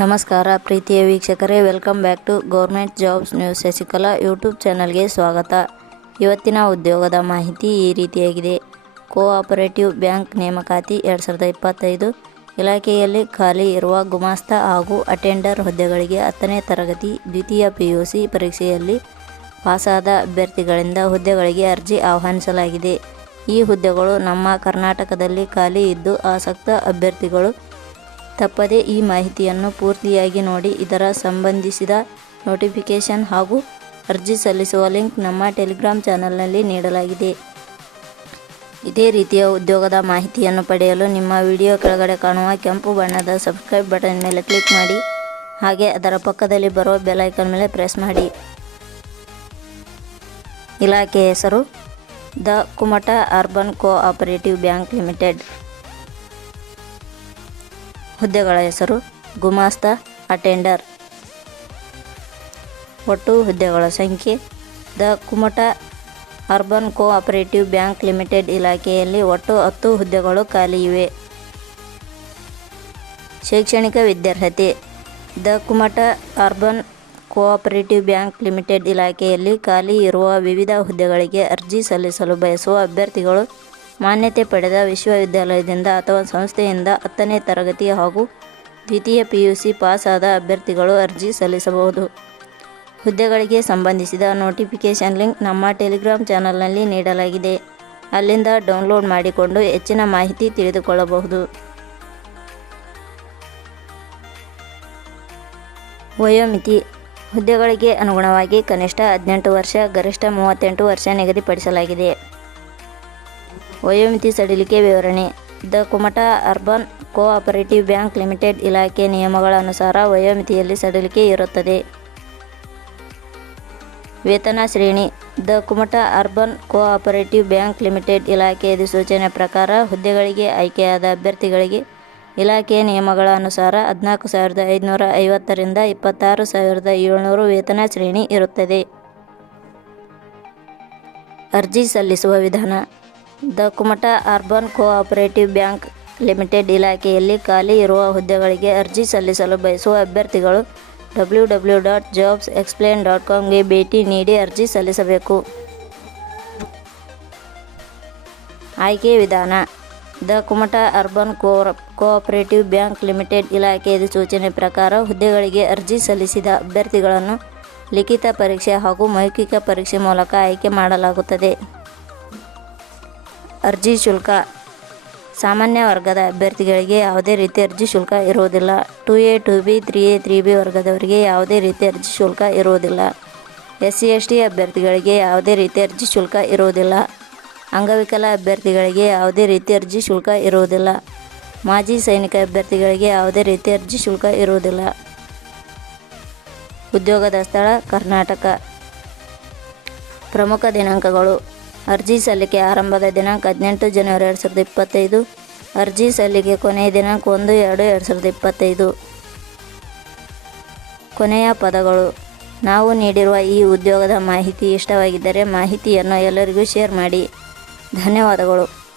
ನಮಸ್ಕಾರ ಪ್ರೀತಿಯ ವೀಕ್ಷಕರೇ welcome back to government jobs news Shashikala YouTube ಚಾನಲ್ಗೆ ಸ್ವಾಗತ. ಇವತ್ತಿನ ಉದ್ಯೋಗದ ಮಾಹಿತಿ ಈ ರೀತಿಯಾಗಿದೆ. ಕೋಆಪರೇಟಿವ್ ಬ್ಯಾಂಕ್ ನೇಮಕಾತಿ ಎರಡು ಸಾವಿರದ ಇಪ್ಪತ್ತೈದು ಇಲಾಖೆಯಲ್ಲಿ ಖಾಲಿ ಇರುವ ಗುಮಾಸ್ತ ಹಾಗೂ ಅಟೆಂಡರ್ ಹುದ್ದೆಗಳಿಗೆ ಹತ್ತನೇ ತರಗತಿ, ದ್ವಿತೀಯ ಪಿ ಯು ಸಿ ಪರೀಕ್ಷೆಯಲ್ಲಿ ಪಾಸಾದ ಅಭ್ಯರ್ಥಿಗಳಿಂದ ಹುದ್ದೆಗಳಿಗೆ ಅರ್ಜಿ ಆಹ್ವಾನಿಸಲಾಗಿದೆ. ಈ ಹುದ್ದೆಗಳು ನಮ್ಮ ಕರ್ನಾಟಕದಲ್ಲಿ ಖಾಲಿ ಇದ್ದು ಆಸಕ್ತ ಅಭ್ಯರ್ಥಿಗಳು ತಪ್ಪದೇ ಈ ಮಾಹಿತಿಯನ್ನು ಪೂರ್ತಿಯಾಗಿ ನೋಡಿ ಇದರ ಸಂಬಂಧಿಸಿದ ನೋಟಿಫಿಕೇಷನ್ ಹಾಗೂ ಅರ್ಜಿ ಸಲ್ಲಿಸುವ ಲಿಂಕ್ ನಮ್ಮ ಟೆಲಿಗ್ರಾಮ್ ಚಾನಲ್ನಲ್ಲಿ ನೀಡಲಾಗಿದೆ. ಇದೇ ರೀತಿಯ ಉದ್ಯೋಗದ ಮಾಹಿತಿಯನ್ನು ಪಡೆಯಲು ನಿಮ್ಮ ವಿಡಿಯೋ ಕೆಳಗಡೆ ಕಾಣುವ ಕೆಂಪು ಬಣ್ಣದ ಸಬ್ಸ್ಕ್ರೈಬ್ ಬಟನ್ ಮೇಲೆ ಕ್ಲಿಕ್ ಮಾಡಿ, ಹಾಗೆ ಅದರ ಪಕ್ಕದಲ್ಲಿ ಬರುವ ಬೆಲ್ ಐಕನ್ ಮೇಲೆ ಪ್ರೆಸ್ ಮಾಡಿ. ಇಲಾಖೆ ಹೆಸರು the Kumta urban cooperative bank limited. ಹುದ್ದೆಗಳ ಹೆಸರು ಗುಮಾಸ್ತ ಅಟೆಂಡರ್. ಒಟ್ಟು ಹುದ್ದೆಗಳ ಸಂಖ್ಯೆ the Kumta urban cooperative bank limited ಇಲಾಖೆಯಲ್ಲಿ ಒಟ್ಟು ಹತ್ತು ಹುದ್ದೆಗಳು ಖಾಲಿ ಇವೆ. ಶೈಕ್ಷಣಿಕ ವಿದ್ಯಾರ್ಹತೆ the Kumta urban cooperative bank limited ಇಲಾಖೆಯಲ್ಲಿ ಖಾಲಿ ಇರುವ ವಿವಿಧ ಹುದ್ದೆಗಳಿಗೆ ಅರ್ಜಿ ಸಲ್ಲಿಸಲು ಬಯಸುವ ಅಭ್ಯರ್ಥಿಗಳು ಮಾನ್ಯತೆ ಪಡೆದ ವಿಶ್ವವಿದ್ಯಾಲಯದಿಂದ ಅಥವಾ ಸಂಸ್ಥೆಯಿಂದ ಹತ್ತನೇ ತರಗತಿ ಹಾಗೂ ದ್ವಿತೀಯ ಪಿ ಯು ಸಿ ಪಾಸಾದ ಅಭ್ಯರ್ಥಿಗಳು ಅರ್ಜಿ ಸಲ್ಲಿಸಬಹುದು. ಹುದ್ದೆಗಳಿಗೆ ಸಂಬಂಧಿಸಿದ ನೋಟಿಫಿಕೇಷನ್ ಲಿಂಕ್ ನಮ್ಮ ಟೆಲಿಗ್ರಾಮ್ ಚಾನಲ್ನಲ್ಲಿ ನೀಡಲಾಗಿದೆ. ಅಲ್ಲಿಂದ ಡೌನ್ಲೋಡ್ ಮಾಡಿಕೊಂಡು ಹೆಚ್ಚಿನ ಮಾಹಿತಿ ತಿಳಿದುಕೊಳ್ಳಬಹುದು. ವಯೋಮಿತಿ ಹುದ್ದೆಗಳಿಗೆ ಅನುಗುಣವಾಗಿ ಕನಿಷ್ಠ ಹದಿನೆಂಟು ವರ್ಷ, ಗರಿಷ್ಠ ಮೂವತ್ತೆಂಟು ವರ್ಷ ನಿಗದಿಪಡಿಸಲಾಗಿದೆ. ವಯೋಮಿತಿ ಸಡಿಲಿಕೆ ವಿವರಣೆ. The Kumta urban cooperative bank limited ಇಲಾಖೆ ನಿಯಮಗಳ ಅನುಸಾರ ವಯೋಮಿತಿಯಲ್ಲಿ ಸಡಿಲಿಕೆ ಇರುತ್ತದೆ. ವೇತನ ಶ್ರೇಣಿ. The Kumta urban cooperative bank limited ಇಲಾಖೆ ಅಧಿಸೂಚನೆ ಪ್ರಕಾರ ಹುದ್ದೆಗಳಿಗೆ ಆಯ್ಕೆಯಾದ ಅಭ್ಯರ್ಥಿಗಳಿಗೆ ಇಲಾಖೆಯ ನಿಯಮಗಳ ಅನುಸಾರ ಹದಿನಾಲ್ಕು ಸಾವಿರದ ಐದುನೂರ ಐವತ್ತರಿಂದ ಇಪ್ಪತ್ತಾರು ಸಾವಿರದ ಏಳ್ನೂರು ವೇತನ ಶ್ರೇಣಿ ಇರುತ್ತದೆ. ಅರ್ಜಿ ಸಲ್ಲಿಸುವ ವಿಧಾನ. The Kumta urban cooperative bank limited ಇಲಾಖೆಯಲ್ಲಿ ಖಾಲಿ ಇರುವ ಹುದ್ದೆಗಳಿಗೆ ಅರ್ಜಿ ಸಲ್ಲಿಸಲು ಬಯಸುವ ಅಭ್ಯರ್ಥಿಗಳು W W dot jobs explain dot ಕಾಮ್ಗೆ ಭೇಟಿ ನೀಡಿ ಅರ್ಜಿ ಸಲ್ಲಿಸಬೇಕು. ಆಯ್ಕೆ ವಿಧಾನ. The Kumta urban cooperative bank limited ಇಲಾಖೆಯ ಸೂಚನೆ ಪ್ರಕಾರ ಹುದ್ದೆಗಳಿಗೆ ಅರ್ಜಿ ಸಲ್ಲಿಸಿದ ಅಭ್ಯರ್ಥಿಗಳನ್ನು ಲಿಖಿತ ಪರೀಕ್ಷೆ ಹಾಗೂ ಮೌಖಿಕ ಪರೀಕ್ಷೆ ಮೂಲಕ ಆಯ್ಕೆ ಮಾಡಲಾಗುತ್ತದೆ. ಅರ್ಜಿ ಶುಲ್ಕ. ಸಾಮಾನ್ಯ ವರ್ಗದ ಅಭ್ಯರ್ಥಿಗಳಿಗೆ ಯಾವುದೇ ರೀತಿ ಅರ್ಜಿ ಶುಲ್ಕ ಇರುವುದಿಲ್ಲ. Two A, two B, three A, three B ವರ್ಗದವರಿಗೆ ಯಾವುದೇ ರೀತಿ ಅರ್ಜಿ ಶುಲ್ಕ ಇರುವುದಿಲ್ಲ. ಎಸ್ ಸಿ, ಎಸ್ ಟಿ ಅಭ್ಯರ್ಥಿಗಳಿಗೆ ಯಾವುದೇ ರೀತಿ ಅರ್ಜಿ ಶುಲ್ಕ ಇರುವುದಿಲ್ಲ. ಅಂಗವಿಕಲ ಅಭ್ಯರ್ಥಿಗಳಿಗೆ ಯಾವುದೇ ರೀತಿ ಅರ್ಜಿ ಶುಲ್ಕ ಇರುವುದಿಲ್ಲ. ಮಾಜಿ ಸೈನಿಕ ಅಭ್ಯರ್ಥಿಗಳಿಗೆ ಯಾವುದೇ ರೀತಿ ಅರ್ಜಿ ಶುಲ್ಕ ಇರುವುದಿಲ್ಲ. ಉದ್ಯೋಗದ ಸ್ಥಳ ಕರ್ನಾಟಕ. ಪ್ರಮುಖ ದಿನಾಂಕಗಳು. ಅರ್ಜಿ ಸಲ್ಲಿಕೆ ಆರಂಭದ ದಿನಾಂಕ ಹದಿನೆಂಟು ಜನವರಿ ಎರಡು ಸಾವಿರದ ಇಪ್ಪತ್ತೈದು. ಅರ್ಜಿ ಸಲ್ಲಿಕೆ ಕೊನೆಯ ದಿನಾಂಕ ಒಂದು ಎರಡು ಎರಡು ಸಾವಿರದ ಇಪ್ಪತ್ತೈದು. ಕೊನೆಯ ಪದಗಳು. ನಾವು ನೀಡಿರುವ ಈ ಉದ್ಯೋಗದ ಮಾಹಿತಿ ಇಷ್ಟವಾಗಿದ್ದರೆ ಮಾಹಿತಿಯನ್ನು ಎಲ್ಲರಿಗೂ ಶೇರ್ ಮಾಡಿ. ಧನ್ಯವಾದಗಳು.